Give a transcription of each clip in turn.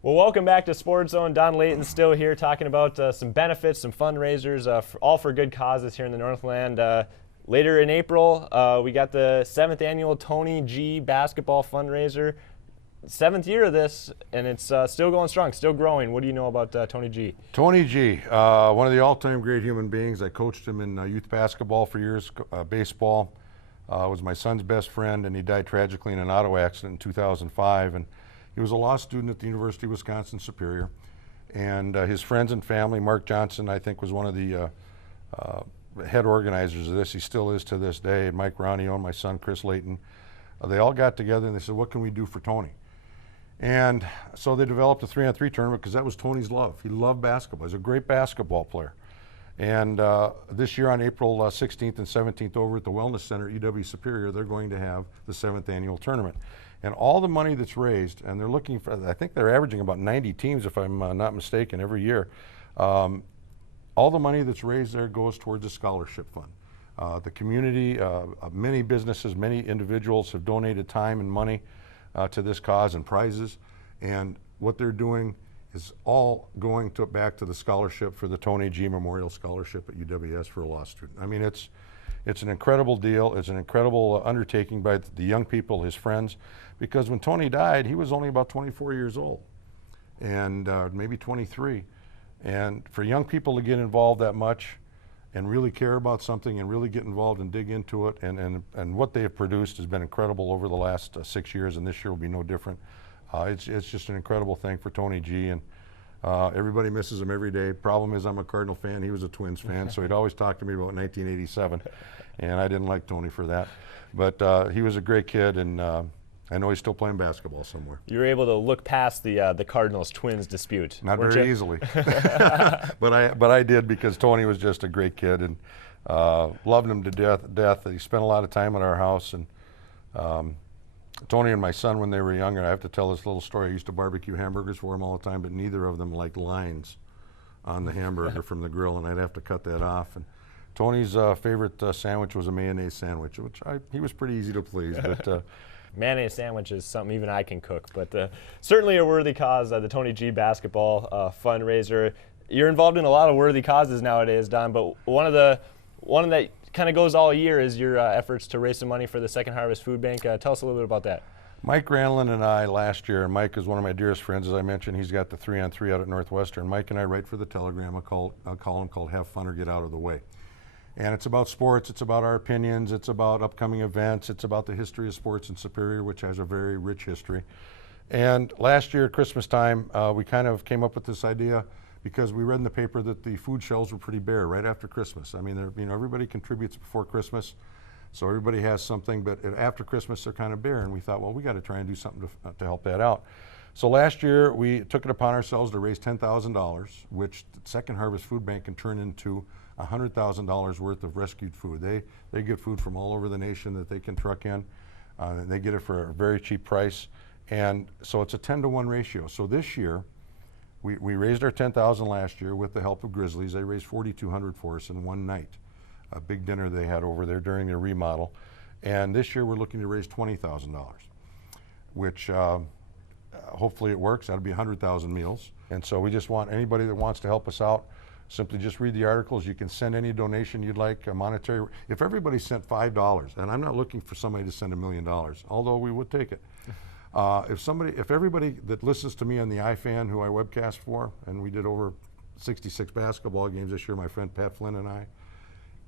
Well, welcome back to Sports Zone. Don Layton's still here talking about some benefits, some fundraisers, all for good causes here in the Northland. Later in April, we got the 7th annual Tony G basketball fundraiser. 7th year of this, and it's still going strong, still growing. What do you know about Tony G? Tony G, one of the all-time great human beings. I coached him in youth basketball for years, baseball. Was my son's best friend, and he died tragically in an auto accident in 2005. And he was a law student at the University of Wisconsin-Superior. And his friends and family, Mark Johnson, I think, was one of the head organizers of this. He still is to this day. And Mike Ronio and my son, Chris Layton, they all got together and they said, what can we do for Tony? And so they developed a 3-on-3 tournament because that was Tony's love. He loved basketball. He was a great basketball player. And this year on April 16th and 17th over at the Wellness Center, EW Superior, they're going to have the 7th annual tournament. And all the money that's raised, and they're looking for, I think they're averaging about 90 teams if I'm not mistaken every year. All the money that's raised there goes towards a scholarship fund. The community, many businesses, many individuals have donated time and money to this cause and prizes, and what they're doing is all going back to the scholarship for the Tony G Memorial Scholarship at UWS for a law student. I mean, it's an incredible deal. It's an incredible undertaking by the young people, his friends, because when Tony died, he was only about 24 years old, and maybe 23. And for young people to get involved that much and really care about something and really get involved and dig into it, and what they have produced has been incredible over the last 6 years, and this year will be no different. It's just an incredible thing for Tony G, and everybody misses him every day. Problem is, I'm a Cardinal fan. He was a Twins fan, so he'd always talk to me about 1987, and I didn't like Tony for that. But he was a great kid, and I know he's still playing basketball somewhere. You were able to look past the Cardinals-Twins dispute. Not very easily, but I did, because Tony was just a great kid, and loved him to death. He spent a lot of time at our house, and Tony and my son, when they were younger, I have to tell this little story. I used to barbecue hamburgers for him all the time, but neither of them liked lines on the hamburger from the grill, and I'd have to cut that off. And Tony's favorite sandwich was a mayonnaise sandwich, which he was pretty easy to please. But mayonnaise sandwich is something even I can cook, but certainly a worthy cause, the Tony G basketball fundraiser. You're involved in a lot of worthy causes nowadays, Don, but one that kind of goes all year is your efforts to raise some money for the Second Harvest Food Bank. Tell us a little bit about that. Mike Granlund and I last year, and Mike is one of my dearest friends, as I mentioned. He's got the 3-on-3 out at Northwestern. Mike and I write for the Telegram a column called Have Fun or Get Out of the Way. And it's about sports, it's about our opinions, it's about upcoming events, it's about the history of sports in Superior, which has a very rich history. And last year at Christmas time, we kind of came up with this idea because we read in the paper that the food shelves were pretty bare right after Christmas. I mean, everybody contributes before Christmas, so everybody has something, but after Christmas they're kind of bare, and we thought, well, we got to try and do something to help that out. So last year we took it upon ourselves to raise $10,000, which the Second Harvest Food Bank can turn into $100,000 worth of rescued food. They get food from all over the nation that they can truck in. They get it for a very cheap price, and so it's a 10-to-1 ratio. So this year, we raised our $10,000 last year with the help of Grizzlies. They raised $4,200 for us in one night, a big dinner they had over there during their remodel. And this year we're looking to raise $20,000, which hopefully it works. That'll be 100,000 meals. And so we just want anybody that wants to help us out, simply just read the articles. You can send any donation you'd like, a monetary. If everybody sent $5, and I'm not looking for somebody to send $1 million, although we would take it. If everybody that listens to me on the iFan, who I webcast for, and we did over 66 basketball games this year, my friend Pat Flynn and I,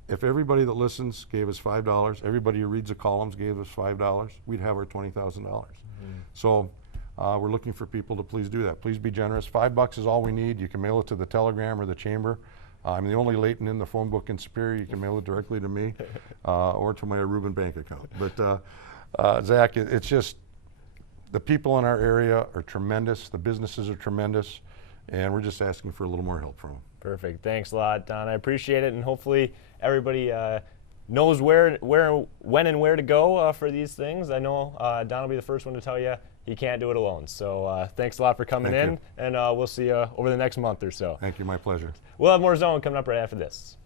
if everybody that listens gave us $5, everybody who reads the columns gave us $5, we'd have our $20,000. So we're looking for people to please do that. Please be generous. $5 is all we need. You can mail it to the Telegram or the Chamber. I'm the only Layton in the phone book in Superior. You can mail it directly to me or to my Reuben bank account. But Zach, it's just, the people in our area are tremendous. The businesses are tremendous, and we're just asking for a little more help from them. Perfect. Thanks a lot, Don. I appreciate it, and hopefully everybody knows when and where to go for these things. I know Don will be the first one to tell you he can't do it alone. So thanks a lot for coming in, and we'll see you over the next month or so. Thank you. My pleasure. We'll have more Zone coming up right after this.